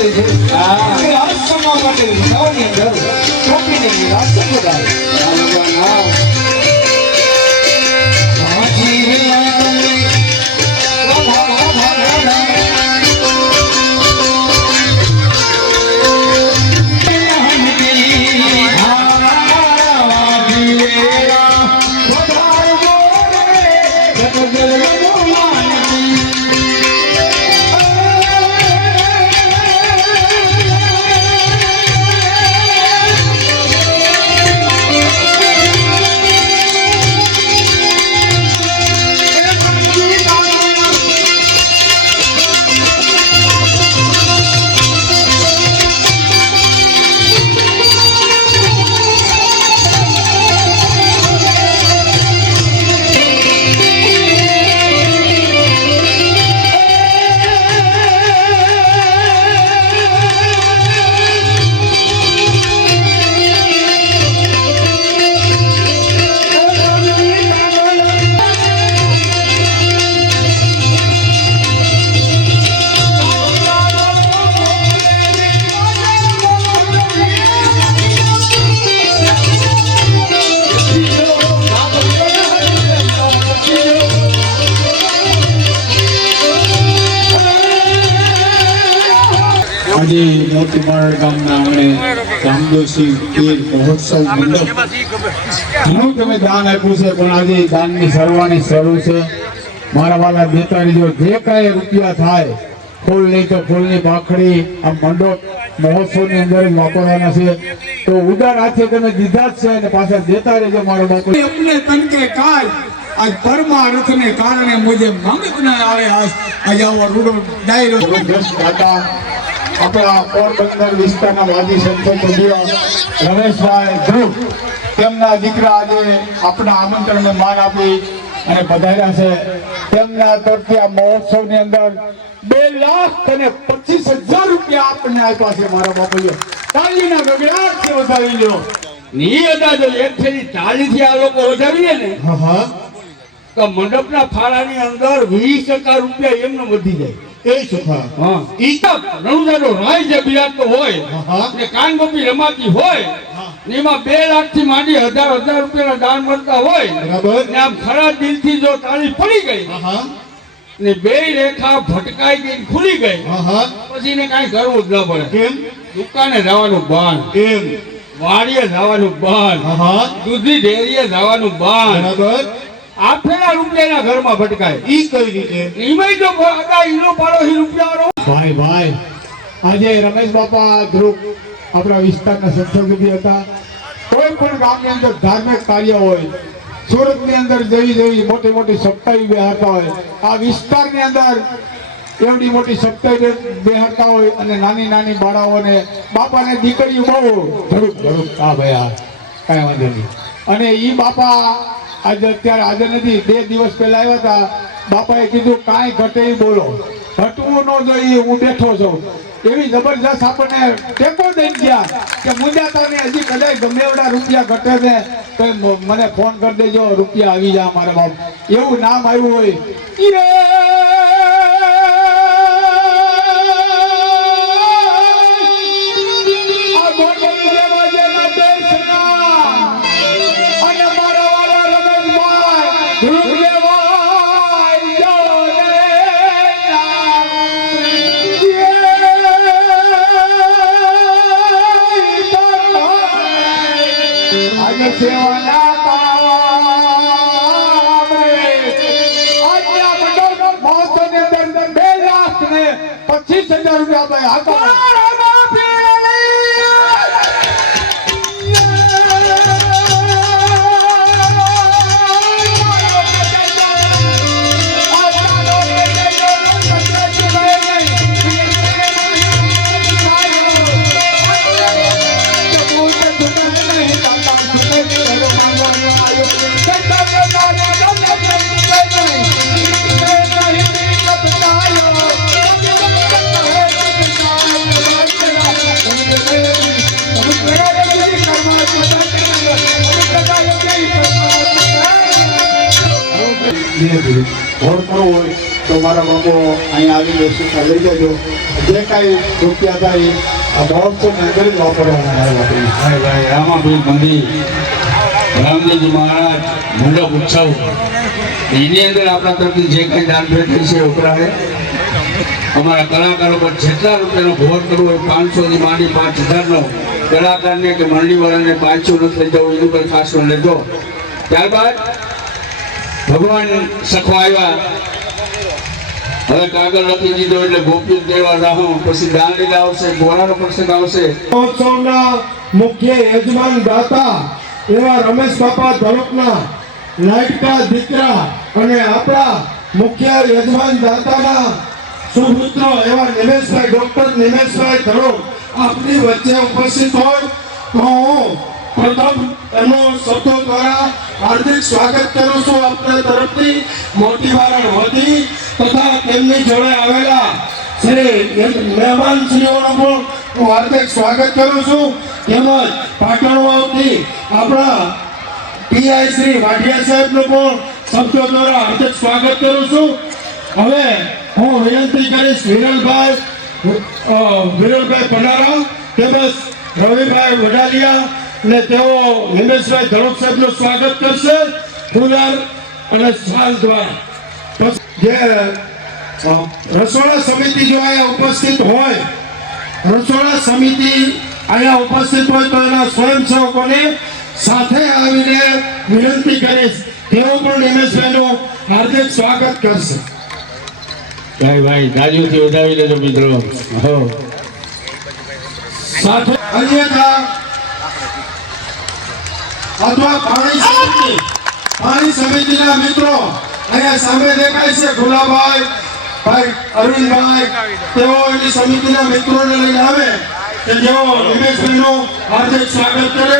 મંડળી છે એ આજ સમા મંડળી નવની અંદર ચોકીને રાત સંપ્રદાય આજે મોતીમાળ ગામના આંગણે રામદેવસિંહ પીર મહોત્સવ મંડપ ઘણું તમે દાન આપ્યું છે, પણ આજે દાનની સરવાણી શરૂ છે. મારા વાલા બેતારી જો જે કાંઈ રૂપિયા થાય, ફૂલ નહીં તો ફૂલની પાંખડી આ મંડપ મહોત્સવની અંદર જ વાપરવાના છે. તો ઉદાર હાથે તમે દીધા જ છે અને પાછા દેતા રહેજો મારો બાપુ. अपने तन के काज आज परमार्थ ने कारण मुझे मांग न आवे आज आવો રૂડો ડાયરો જબરદસ્ત દાતા આપણા પોરબંદર વિસ્તારના વાદી સંતો રમેશભાઈ ધ્રુવ તેમના દીકરા આજે આપણા આમંત્રણને માન આપી અને પધાર્યા છે. તેમના તરફથી આ મહોત્સવની અંદર 2,25,000 રૂપિયા આપણને આપ્યા છે. મારા બાપુએ તાલીના ગગડાટથી વધાવી લ્યો. ની અંદાજો એક થેલી 40 થી આ લોકો વધારીએ ને તો મંડપના ફાળાની અંદર 20% રૂપિયા એમને વધી જાય. એ સુખા હા ઈ તો રણુજાનો રાય જે બિરાજતો હોય ને કાનગોપી રમાતી હોય ને એમાં 2 લાખ થી માંડી 1,000 રૂપિયાના દાન મળતા હોય બરાબર ને આમ ખરા દિલથી જો તાળી પડી ગઈ ને બે રેખા ભટકાઈ ગઈ ખુલી ગઈ પછી ને કાંઈ કરવું જ ન પડે. કેમ? દુકાને જવાનું બંધ, કેમ? વાડીએ જવાનું બંધ, દૂધની ડેરીએ જવાનું બંધ. બરાબર. આપેલા રૂપિયાના ઘરમાં ભટકાય. ઈ કઈ રીતે? એમાં જો અગા ઈનો પાડોશી રૂપિયાવાળો ભાઈ ભાઈ આજે રમેશ બાપા ધ્રુવ આપણા વિસ્તારના સંસદસભ્ય હતા. કોઈ પણ ગામની અંદર ધાર્મિક કાર્ય હોય, સુરતની અંદર જેવી મોટી મોટી સપ્તાહી બેહાડતા હોય, આ વિસ્તારની અંદર એવડી મોટી સપ્તાહી બેહાડતા હોય અને નાની નાની બાળાઓને બાપાને દીકરીઓ બહુ ધડુક હા ભાઈ હા કાંઈ વાંધો નહીં. અને ઈ બાપા આજે નથી, 2 દિવસ પહેલા આવ્યા હતા. બાપાએ કીધું કાંઈ ઘટે બોલો, ઘટવું ન જોઈએ, હું બેઠો છું. એવી જબરજસ્ત આપણને ટેકો દઈ ગયા કે મુંજાતાને હજી કદાચ ગમે એવડા રૂપિયા ઘટે છે તો મને ફોન કરી દેજો, રૂપિયા આવી જાય મારા બાપ. એવું નામ આવ્યું હોય સેવાના કામે આજના મંડળ મહોત્સવની અંદર 2,25,000 રૂપિયા ભાઈ આપવા. હોય તો મારા બાપુ અહીંયા આવીને સૂચના લઈ જજો. જે કાંઈ રૂપિયા થાય આ મહોત્સવની અંદર જ વાપરવાના આવ્યા. ભાઈ ભાઈ રામાભાઈ મંદિર રામદેવજી મહારાજ મંડપ ઉત્સવ એની અંદર આપણા તરફથી જે કંઈ દાન ભેટ થઈ છે ઉપરાહે અમારા કલાકારો પર જેટલા રૂપિયાનો ભોગ કરવો હોય 500 થી માંડી 5000નો કલાકારને કે મંડળીવાળાને 500 નથી લઈ જવું એનું પણ ખાસ લેજો. ત્યારબાદ ભગવાન સખો આવ્યા, હવે કાગળ લખી દીધો એટલે ગોપી દેવા રાહું, પછી દાન લીલા આવશે, ગોરાનો પ્રસંગ આવશે. મહોત્સવના મુખ્ય યજમાન દાતા એવા રમેશ બાપા ધોળકના લાડકા દીકરા અને આપણા મુખ્ય યજમાન દાતાના સુપુત્ર એવા નિમેશભાઈ ડોક્ટર નિમેશભાઈ ધોળક આપની વચ્ચે ઉપસ્થિત હોય તો હું પ્રથમ એમનો શબ્દો દ્વારા હાર્દિક સ્વાગત કરું છું આપના તરફથી મોટી વારણ વધી તથા તેમની જોડે આવેલા શ્રી મહેમાનશ્રીઓનો પણ હું હાર્દિક સ્વાગત કરું છું. તેમજ પાટણવાવથી આપણા પીઆઈ શ્રી વાઢિયા સાહેબનું પણ શબ્દો દ્વારા હાર્દિક સ્વાગત કરું છું. હવે હું વિનંતી કરીશ વિરલભાઈ પનારા તેમજ રવિભાઈ વડાલિયા ને તેઓ નિમેશભાઈ ધોળક સાહેબનું સ્વાગત કરશે ફૂલહાર અને શાલ દ્વારા. જે રસોડા સમિતિ જો અહીંયા ઉપસ્થિત હોય, રસોડા સમિતિ અહીંયા ઉપસ્થિત હોય તો એના સ્વયંસેવકોને સાથે આવીને વિનંતી કરીશ તેઓ પણ નિમેશભાઈનું હાર્દિક સ્વાગત કરશે. ભાઈ ભાઈ તાજુથી વધાવી લેજો મિત્રો. હો સાથે અન્યથા અથવા પાણી સમિતિના મિત્રો અહીંયા સામે દેખાય છે ગુલાબભાઈ ભાઈ અરવિંદભાઈ, તેઓ એની સમિતિના મિત્રોને લઈને આવે કે જેઓ નિમેશભાઈનું હાર્દિક સ્વાગત કરે.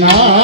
ના